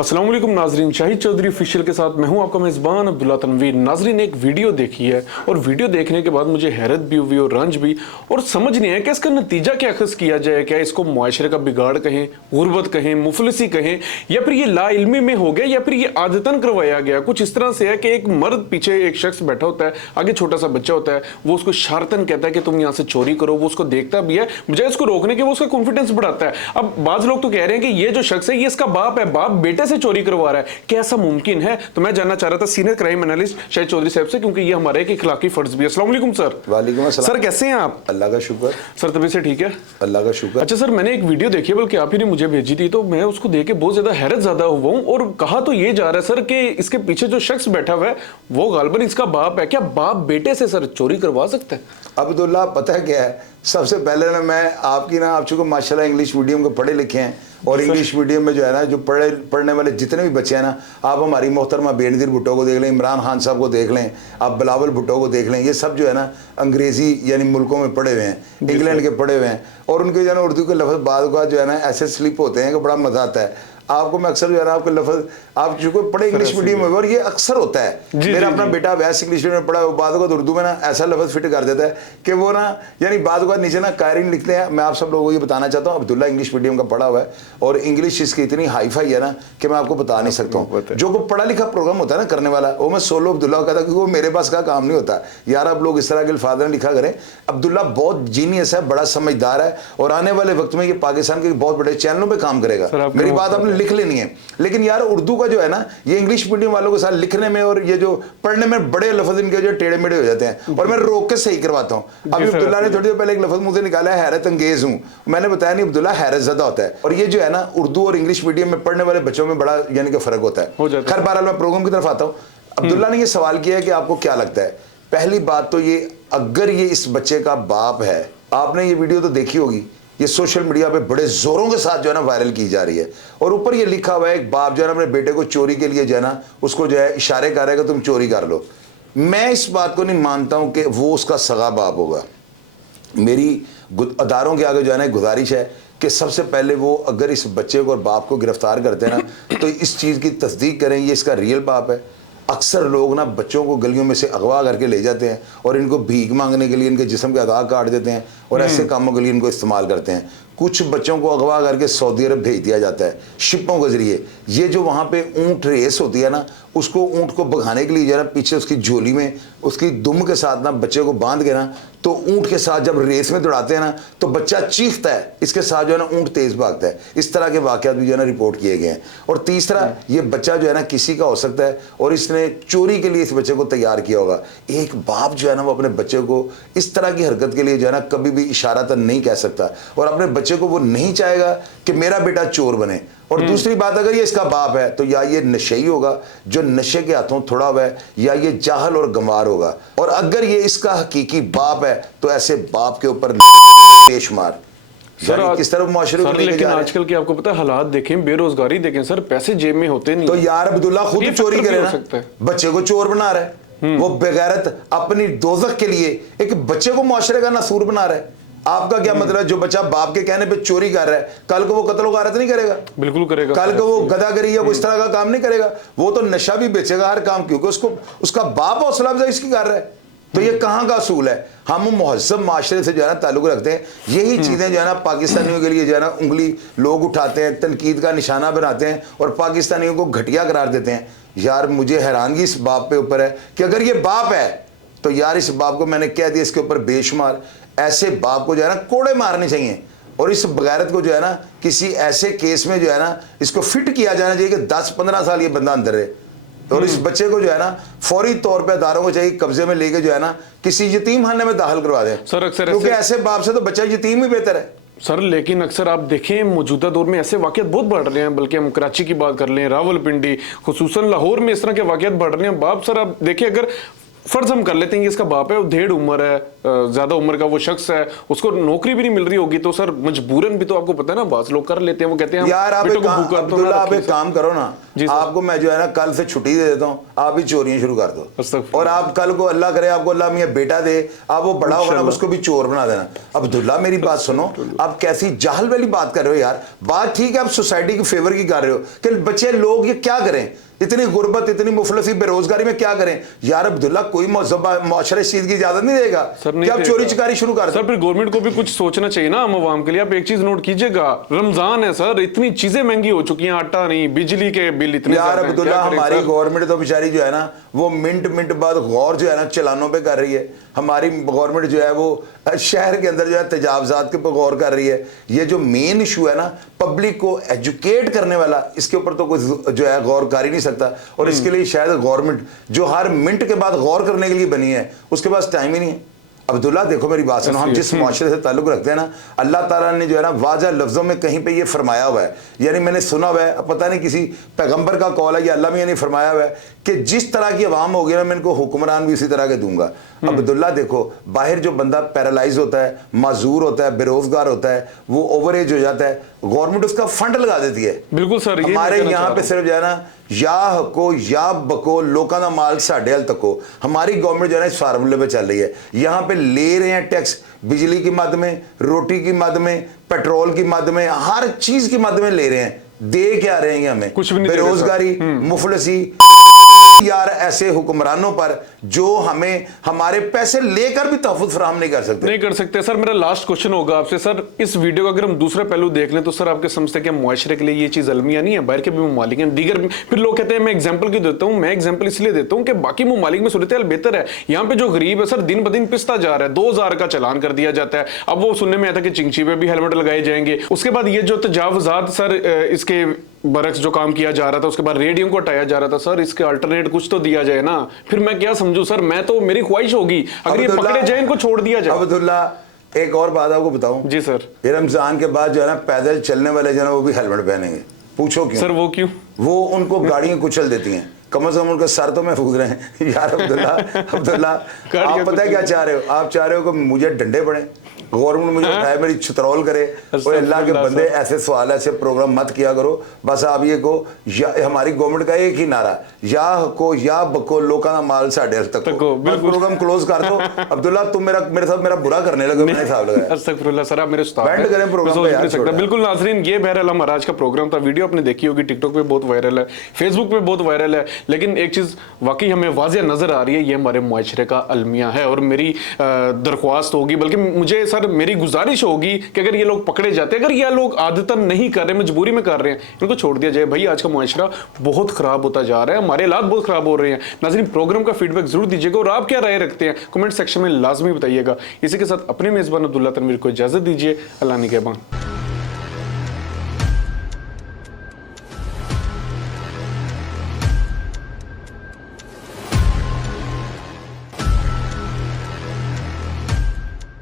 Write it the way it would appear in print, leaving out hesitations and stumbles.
अस्सलाम वालेकुम नाजरीन, शाहिद चौधरी ऑफिशियल के साथ मैं हूं आपका मेज़बान अब्दुल्ला तनवीर। नाजरीन, एक वीडियो देखी है और वीडियो देखने के बाद मुझे हैरत भी हुई और रंज भी, और समझ नहीं है कि इसका नतीजा क्या अखज़ किया जाए। क्या इसको मुआशरे का बिगाड़ कहें, गुर्बत कहें, मुफलिसी कहें, या फिर ये लाइल्मी में हो गया, या फिर ये आदतन करवाया गया। कुछ इस तरह से है कि एक मर्द पीछे एक शख्स बैठा होता है, आगे छोटा सा बच्चा होता है, वो उसको शारतन कहता है कि तुम यहाँ से चोरी करो। वो उसको देखता भी है, बजाय उसको रोकने के वो उसका कॉन्फिडेंस बढ़ाता है। अब बाज लोग तो कह रहे हैं कि ये जो शख्स है ये इसका बाप है, बाप बेटे से चोरी करवा रहा है। क्या ऐसा मुमकिन है? तो मैं जानना चाह रहा था senior crime analyst Shahid Chaudhary sahab से, क्योंकि ये हमारे एक इखलाकी फर्ज भी है। अस्सलाम वालेकुम सर। वालेकुम अस्सलाम। सर कैसे हैं आप? अल्लाह का शुक्र। सर तबीयत से ठीक है? अल्लाह का शुक्र। अच्छा सर, मैंने एक वीडियो देखी है, बल्कि आप ही ने मुझे भेजी थी, तो मैं उसको देख के बहुत ज्यादा हैरत ज्यादा हुआ हूं। और कहा तो ये जा रहा है सर कि इसके पीछे जो शख्स बैठा हुआ है वो गालिबन इसका बाप है। क्या बाप बेटे से सर चोरी करवा सकता है? अब्दुल्ला, पता है क्या है, सबसे पहले ना मैं आपकी ना, आप चूंकि माशाल्लाह इंग्लिश मीडियम को पढ़े लिखे हैं, और इंग्लिश मीडियम में जो है ना जो पढ़ने वाले जितने भी बच्चे हैं ना, आप हमारी मोहतरमा बेनज़ीर भुट्टो को देख लें, इमरान खान साहब को देख लें, आप बिलावल भुट्टो को देख लें, ये सब जो है ना अंग्रेज़ी यानी मुल्कों में पढ़े हुए हैं, इंग्लैंड के पढ़े हुए हैं, और उनके जो है ना उर्दू के लफ्ज़ बाद का जो है ना ऐसे स्लिप होते हैं कि बड़ा मज़ा आता है। आपको मैं अक्सर जो है ना आपके लफ्ज़, आप चूंकि पढ़े इंग्लिश मीडियम में, और ये अक्सर होता है। मेरा अपना बेटा वैसे इंग्लिश मीडियम में पढ़ा, वो बाद को उर्दू में ना ऐसा लफ्ज़ फिट कर देता है कि वो ना यानी बाद को नीचे ना कायरीन लिखते हैं। मैं आप सब लोगों को ये बताना चाहता हूँ, अब्दुल्ला इंग्लिश मीडियम का पढ़ा हुआ है और इंग्लिश इसकी इतनी हाई फाई है ना कि मैं आपको बता नहीं सकता हूँ। जो को पढ़ा लिखा प्रोग्राम होता है ना करने वाला, वो मैं सोलो अब्दुल्ला कहता, क्योंकि वो मेरे पास का काम नहीं होता यार। आप लोग इस तरह के अल्फाज में लिखा करें। अब्दुल्ला बहुत जीनियस है, बड़ा समझदार है, और आने वाले वक्त में ये पाकिस्तान के बहुत बड़े चैनलों पर काम करेगा। मेरी बात आपने लिख लेनी है। लेकिन यार उर्दू का जो है ना, ये इंग्लिश मीडियम वालों के साथ लिखने में और ये जो पढ़ने में बड़े लफ्ज इनके जो टेढ़े मेढ़े हो जाते हैं, और मैं रोक के सही करवाता हूँ। अभी अब्दुल्ला ने थोड़ी देर पहले एक लफ्ज मुझे निकाला है, हैरत अंगेज हूँ। मैंने बताया नहीं, अब्दुल्ला हैरत ज़दा होता है। और ये जो है ना उर्दू और इंग्लिश मीडियम में पढ़ने वाले बच्चों में बड़ा यानी कि फ़र्क होता है। खैर बहरहाल मैं प्रोग्राम की तरफ आता हूँ। अब्दुल्ला ने ये सवाल किया है कि आपको क्या लगता है। पहली बात तो ये, अगर ये इस बच्चे का बाप है, आपने ये वीडियो तो देखी होगी, ये सोशल मीडिया पे बड़े जोरों के साथ जो है ना वायरल की जा रही है, और ऊपर ये लिखा हुआ है एक बाप जो है ना अपने बेटे को चोरी के लिए जो है ना उसको जो है इशारे कर रहा है कि तुम चोरी कर लो। मैं इस बात को नहीं मानता हूं कि वो उसका सगा बाप होगा। मेरी अदारों के आगे जो है ना गुजारिश है कि सबसे पहले वो अगर इस बच्चे को और बाप को गिरफ्तार करते हैं ना, तो इस चीज़ की तस्दीक करें ये इसका रियल बाप है। अक्सर लोग ना बच्चों को गलियों में से अगवा करके ले जाते हैं और इनको भीख मांगने के लिए इनके जिस्म के अदा काट देते हैं, और ऐसे कामों के लिए इनको इस्तेमाल करते हैं। कुछ बच्चों को अगवा करके सऊदी अरब भेज दिया जाता है शिपों के ज़रिए। ये जो वहाँ पे ऊँट रेस होती है ना, उसको ऊँट को भगाने के लिए जो है ना पीछे उसकी झोली में उसकी दुम के साथ ना बच्चे को बांध के ना, तो ऊँट के साथ जब रेस में दौड़ाते हैं ना तो बच्चा चीखता है, इसके साथ जो है ना ऊँट तेज़ भागता है। इस तरह के वाक़यात भी जो है ना रिपोर्ट किए गए हैं। और तीसरा, ये बच्चा जो है ना किसी का हो सकता है और इसने चोरी के लिए इस बच्चे को तैयार किया होगा। एक बाप जो है ना वो अपने बच्चे को इस तरह की हरकत के लिए जो है ना कभी भी इशारतन नहीं कह सकता, और अपने बच्चे को वो नहीं चाहेगा कि मेरा बेटा चोर बने। और दूसरी बात, अगर ये इसका बाप है तो या ये नशेई होगा जो नशे के हाथों थोड़ा हुआ है, या ये जाहल और गंवार होगा। और अगर ये इसका हकीकी बाप है तो ऐसे बाप के ऊपर बेशुमार सर किस तरफ मुआशरे को लेकिन आजकल की आपको पता है हालात देखें, बेरोजगारी देखें सर, पैसे जेब में होते नहीं। तो यार अब्दुल्ला खुद चोरी करे ना, बच्चे को चोर बना रहा है। वो बेगैरत अपनी दोज़ख के लिए एक बच्चे को मुआशरे का नसूर बना रहा है। आपका क्या मतलब? जो बच्चा बाप के कहने पे चोरी कर रहा है, कल को वो कत्ल गारत नहीं करेगा? बिल्कुल करेगा। कल को वो गदागरी या इस तरह का काम नहीं करेगा, वो तो नशा भी बेचेगा हर काम, क्योंकि उसको उसका बाप हौसला अफजाई इसकी कर रहा है। तो ये कहाँ का असूल है? हम महज़ब माशरे से जो है ना ताल्लुक़ रखते हैं। यही चीज़ें जो है ना पाकिस्तानियों के लिए जो है ना उंगली लोग उठाते हैं, तनकीद का निशाना बनाते हैं और पाकिस्तानियों को घटिया करार देते हैं। यार मुझे हैरानगी इस बाप पे ऊपर है कि अगर ये बाप है तो यार इस बाप को मैंने कह दिया, इसके ऊपर बेशुमार ऐसे बाप को जो है ना कोड़े मारने चाहिए, और इस बगैरत को जो है ना किसी ऐसे केस में जो है ना इसको फिट किया जाना चाहिए कि 10-15 साल ये बंदा अंदर रहे। और इस बच्चे को जो है ना फौरी तौर पे अदारों को चाहिए कब्जे में लेके जो है ना किसी यतीम खाने में दाखिल करवा दें सर। अक्सर क्योंकि ऐसे बाप से तो बच्चा यतीम ही बेहतर है सर। लेकिन अक्सर आप देखें मौजूदा दौर में ऐसे वाक़यात बहुत बढ़ रहे हैं, बल्कि हम कराची की बात कर लें, रावलपिंडी, खुसूसन लाहौर में इस तरह के वाक़यात बढ़ रहे हैं। बाप सर आप देखिए, अगर फर्ज हम कर लेते हैं कि इसका बाप है, वो ढेर उम्र है, ज्यादा उम्र का वो शख्स है, उसको नौकरी भी नहीं मिल रही होगी, तो सर मजबूरन भी तो आपको पता है ना, बात लोग कर लेते हैं, वो कहते हैं यार आप बेटों एक को काम, भूखा तो अब्दुल्ला ना आप रखिए एक सर। काम करो ना, जी सर। आपको मैं जो है ना कल से छुट्टी दे देता हूँ, आप भी चोरियां शुरू कर दो, अस्तगफुर। और आप कल को अल्लाह करे आपको अल्लाह मियां बेटा दे, आप वो बड़ा होगा ना इंशाल्लाह। उसको भी चोर बना देना। अब्दुल्ला मेरी बात सुनो, आप कैसी जाहल वाली बात कर रहे हो यार। बात ठीक है, आप सोसाइटी के फेवर की कर रहे हो कि बच्चे लोग ये क्या करें, इतनी गुर्बत, इतनी मुफलसी, बेरोजगारी में क्या करें यार। अब्दुल्ला कोई मुआशरा इस चीज की इजाजत नहीं देगा सर नहीं कि आप देगा। चोरी चकारी शुरू कर सर दो। फिर गवर्नमेंट को भी कुछ सोचना चाहिए ना, हम आवाम के लिए। आप एक चीज नोट कीजिएगा, रमजान है सर, इतनी चीजें महंगी हो चुकी हैं, आटा नहीं, बिजली के बिल इतने यार ज्यादा हैं, अब्दुल्ला क्या करें हमारी सर? गवर्नमेंट तो बेचारी जो है ना वो मिनट बाद गौर जो है ना चलानों पे कर रही है। हमारी गवर्नमेंट जो है वो शहर के अंदर जो है तजावजात के ऊपर गौर कर रही है। ये जो मेन इशू है ना पब्लिक को एजुकेट करने वाला, इसके ऊपर तो कोई जो है गौर कर ही नहीं सकता। और इसके लिए शायद गवर्नमेंट जो हर मिनट के बाद गौर करने के लिए बनी है उसके पास टाइम ही नहीं है। अब्दुल्ला देखो मेरी बात सुनो, हम जिस माशरे से ताल्लुक रखते हैं ना, अल्लाह ताला ने जो है ना वाज़ह लफ्ज़ों में कहीं पे ये फरमाया हुआ है, यानी मैंने सुना हुआ है, अब पता नहीं किसी पैगंबर का कौल है या अल्लाह में, यानी फरमाया हुआ है कि जिस तरह की आवाम होगी ना मैं इनको हुक्मरान भी उसी तरह के दूंगा। अब्दुल्ला देखो बाहर जो बंदा पैरालाइज होता है, माजूर होता है, बेरोजगार होता है, वो ओवर एज हो जाता है, गवर्नमेंट उसका फंड लगा देती है। बिल्कुल सर, ये हमारे मैं कहना यहाँ चाह पे रहा सिर्फ जो है ना या हको या बको लोगों का माल साढ़े हल तको, हमारी गवर्नमेंट जो है ना इस फार्मूले पे चल रही है। यहाँ पे ले रहे हैं टैक्स, बिजली की मद में, रोटी की मद में, पेट्रोल की मद में, हर चीज की मद में ले रहे हैं। दे क्या रहे हैं हमें? कुछ भी नहीं दे रहे सर। बेरोजगारी, मुफलसी यार, ऐसे हुक्मरानों पर जो हमें हमारे पैसे लेकर भी तहफ़्फ़ुज़ फराहम नहीं कर सकते। नहीं कर सकते। सर मेरा लास्ट क्वेश्चन होगा आपसे, सर इस वीडियो का अगर हम दूसरा पहलू देख लें तो सर आपके समझते हैं कि मुआशरे के लिए ये चीज अलमिया नहीं है, बाहर के भी ममालिक हैं दीगर भी। फिर लोग कहते हैं मैं एग्जांपल क्यों देता हूं, मैं एग्जांपल इसलिए देता हूं कि बाकी ममालिक में सूरत हाल बेहतर है, यहाँ पे जो गरीब है सर दिन ब दिन पिसता जा रहा है, 2000 का चालान कर दिया जाता है। अब वो सुनने में आया था कि चिंची पे भी हेलमेट लगाए जाएंगे। उसके बाद ये जो तजावुजात सर इसके बरक्स जो काम किया जा रहा था, उसके बाद रेडियो को हटाया जा रहा था, सर इसके अल्टरनेट कुछ तो दिया जाए ना। फिर मैं क्या समझूं सर, मैं तो मेरी ख्वाहिश होगी अगर ये पकड़े जाए इनको छोड़ दिया जाए। अब्दुल्ला एक और बात आपको बताऊं जी सर। ये रमजान के बाद जो है ना पैदल चलने वाले जो है ना वो भी हेलमेट पहनेंगे। पूछो क्यों? सर वो क्यों? वो उनको गाड़ियां कुचल देती हैं, कम से कम उनका सर तो महफूज रहे हैं। यार अब्दुल्ला आप पता है क्या चाह रहे हो? आप चाह रहे हो कि मुझे डंडे पड़े, गवर्नमेंट मुझे उठाए, मेरी छतरौल करे। और अल्लाह के बंदे ऐसे सवाल, ऐसे प्रोग्राम मत किया करो। बस आप ये को हमारी गवर्नमेंट का एक ही नारा, या हको या बको लोगों का माल साढ़े हल तक को। प्रोग्राम क्लोज कर दो। अब्दुल्ला तुम मेरे साथ मेरा बुरा करने लगे, मैंने हिसाब लगाया। अस्तगफुरुल्लाह सर, आप मेरे उस्ताद हैं। बैंड करें प्रोग्राम पे यार, छोड़ो। बिल्कुल नाज़रीन, ये बहरहाल हमारा आज का प्रोग्राम था। वीडियो आपने देखी होगी, टिकटॉक पे बहुत वायरल है, फेसबुक पे बहुत वायरल है, लेकिन एक चीज वाकई हमें वाज़ेह नजर आ रही है, ये हमारे मुआशरे का अलमिया है। और मेरी दरख्वास्त होगी, बल्कि मुझे सर मेरी गुजारिश होगी कि अगर ये लोग पकड़े जाते हैं, अगर ये लोग आदतन नहीं कर रहे, मजबूरी में कर रहे हैं, इनको छोड़ दिया जाए। भाई आज का मुआशरा बहुत खराब होता जा रहा है, हमारे हालात बहुत खराब हो रहे हैं। नाज़रीन प्रोग्राम का फीडबैक जरूर दीजिएगा और आप क्या राय रखते हैं कमेंट सेक्शन में लाजमी बताइएगा। इसी के साथ अपने मेजबान अब्दुल्ला तनवीर को इजाजत दीजिए। अल्लाह निगहबान।